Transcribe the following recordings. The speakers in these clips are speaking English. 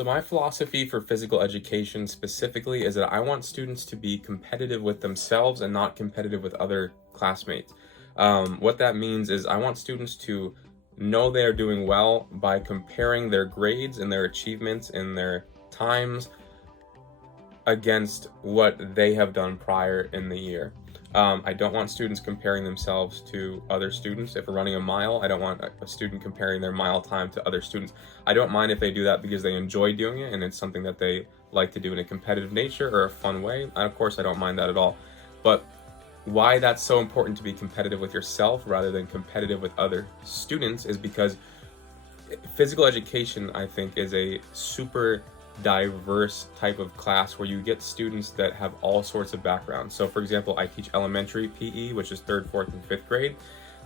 So my philosophy for physical education specifically is that I want students to be competitive with themselves and not competitive with other classmates. What that means is I want students to know they're doing well by comparing their grades and their achievements and their times against what they have done prior in the year. I don't want students comparing themselves to other students. If we're running a mile, I don't want a student comparing their mile time to other students. I don't mind if they do that because they enjoy doing it and it's something that they like to do in a competitive nature or a fun way. And of course, I don't mind that at all. But why that's so important to be competitive with yourself rather than competitive with other students is because physical education, I think, is a super diverse type of class where you get students that have all sorts of backgrounds. So for example, I teach elementary PE, which is third, fourth, and fifth grade.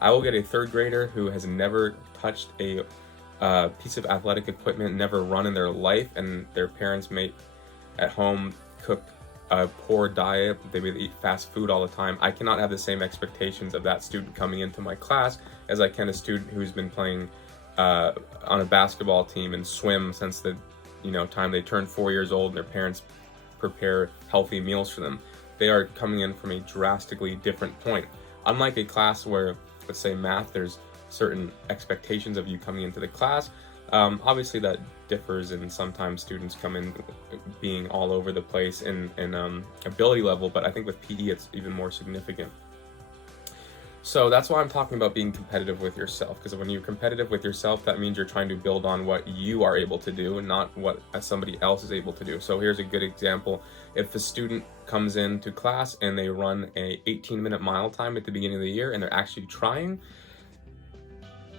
I will get a third grader who has never touched a piece of athletic equipment, never run in their life, and their parents may at home cook a poor diet. They would eat fast food all the time. I cannot have the same expectations of that student coming into my class as I can a student who's been playing on a basketball team and swim since the time they turn 4 years old and their parents prepare healthy meals for them. They are coming in from a drastically different point. Unlike a class where, let's say math, there's certain expectations of you coming into the class. Obviously that differs, and sometimes students come in being all over the place in ability level, but I think with PE it's even more significant. So that's why I'm talking about being competitive with yourself, because when you're competitive with yourself, that means you're trying to build on what you are able to do and not what somebody else is able to do. So here's a good example. If a student comes into class and they run a 18-minute mile time at the beginning of the year and they're actually trying,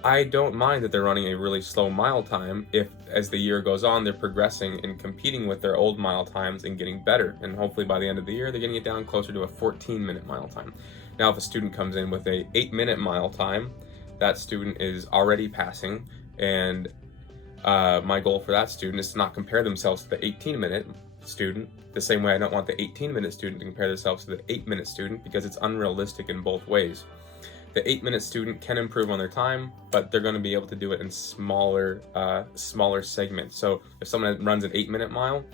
I don't mind that they're running a really slow mile time if, as the year goes on, they're progressing and competing with their old mile times and getting better. And hopefully by the end of the year, they're getting it down closer to a 14-minute mile time. Now, if a student comes in with a 8-minute mile time, that student is already passing. And my goal for that student is to not compare themselves to the 18-minute student, the same way I don't want the 18-minute student to compare themselves to the 8-minute student, because it's unrealistic in both ways. The 8-minute student can improve on their time, but they're going to be able to do it in smaller segments. So if someone runs an 8-minute mile,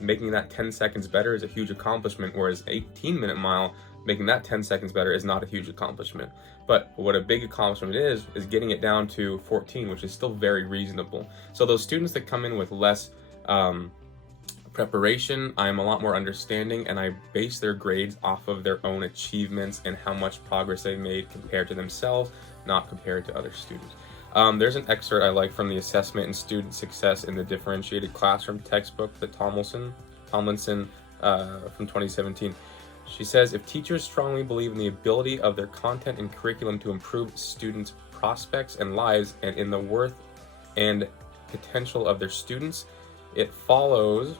making that 10 seconds better is a huge accomplishment, whereas an 18-minute mile, making that 10 seconds better is not a huge accomplishment. But what a big accomplishment is getting it down to 14, which is still very reasonable. So those students that come in with less preparation, I'm a lot more understanding, and I base their grades off of their own achievements and how much progress they've made compared to themselves, not compared to other students. There's an excerpt I like from the Assessment and Student Success in the Differentiated Classroom textbook that Tomlinson from 2017. She says, if teachers strongly believe in the ability of their content and curriculum to improve students' prospects and lives and in the worth and potential of their students, it follows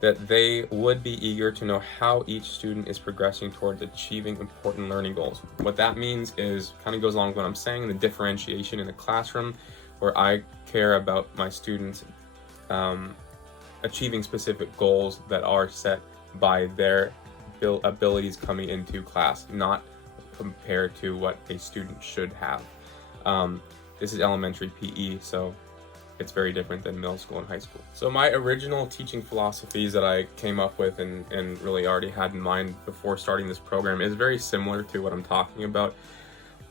that they would be eager to know how each student is progressing towards achieving important learning goals. What that means is, kind of goes along with what I'm saying, the differentiation in the classroom, where I care about my students achieving specific goals that are set by their abilities coming into class, not compared to what a student should have. This is elementary PE, so it's very different than middle school and high school. So my original teaching philosophies that I came up with and really already had in mind before starting this program is very similar to what I'm talking about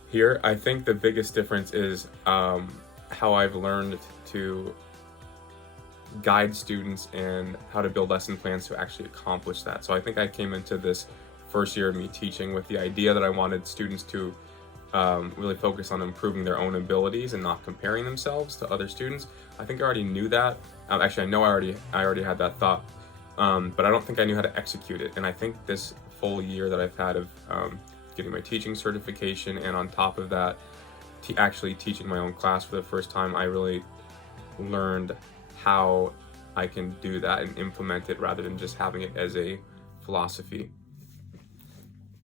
here. I think the biggest difference is how I've learned to guide students and how to build lesson plans to actually accomplish that. So I think I came into this first year of me teaching with the idea that I wanted students to really focus on improving their own abilities and not comparing themselves to other students. I think I already knew that. Actually, I know I already had that thought, but I don't think I knew how to execute it. And I think this full year that I've had of getting my teaching certification, and on top of that, actually teaching my own class for the first time, I really learned how I can do that and implement it rather than just having it as a philosophy.